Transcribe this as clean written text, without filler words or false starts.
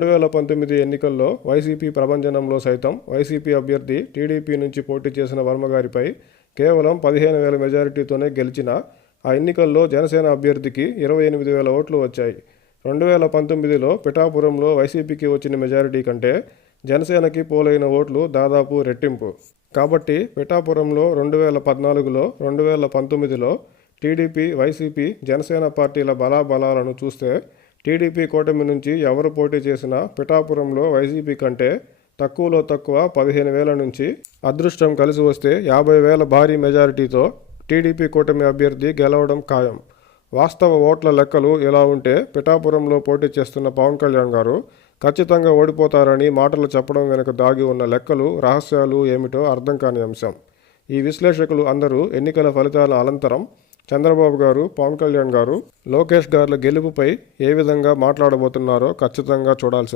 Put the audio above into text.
2019 ఎన్నికల్లో వైసీపీ ప్రభంజనంలో సైతం వైసీపీ అభ్యర్థి టీడీపీ నుంచి పోటీ చేసిన వర్మగారిపై కేవలం 15,000 మెజారిటీతోనే గెలిచిన ఆ ఎన్నికల్లో జనసేన అభ్యర్థికి 28,000 ఓట్లు వచ్చాయి. 2019లో పిఠాపురంలో వైసీపీకి వచ్చిన మెజారిటీ కంటే జనసేనకి పోలైన ఓట్లు దాదాపు రెట్టింపు. కాబట్టి పిఠాపురంలో 2014లో 2019లో టీడీపీ, వైసీపీ, జనసేన పార్టీల బలాబలాలను చూస్తే టీడీపీ కూటమి నుంచి ఎవరు పోటీ చేసినా పిఠాపురంలో వైసీపీ కంటే తక్కువలో తక్కువ 15,000 నుంచి అదృష్టం కలిసి వస్తే 50,000 భారీ మెజారిటీతో టీడీపీ కూటమి అభ్యర్థి గెలవడం ఖాయం. వాస్తవ ఓట్ల లెక్కలు ఇలా ఉంటే పిఠాపురంలో పోటీ చేస్తున్న పవన్ కళ్యాణ్ గారు ఖచ్చితంగా ఓడిపోతారని మాటలు చెప్పడం వెనుక దాగి ఉన్న లెక్కలు, రహస్యాలు ఏమిటో అర్థం కాని అంశం. ఈ విశ్లేషకులు అందరూ ఎన్నికల ఫలితాల అనంతరం చంద్రబాబు గారు, పవన్ కళ్యాణ్ గారు, లోకేష్ గార్ల గెలుపుపై ఏ విధంగా మాట్లాడబోతున్నారో ఖచ్చితంగా చూడాల్సింది.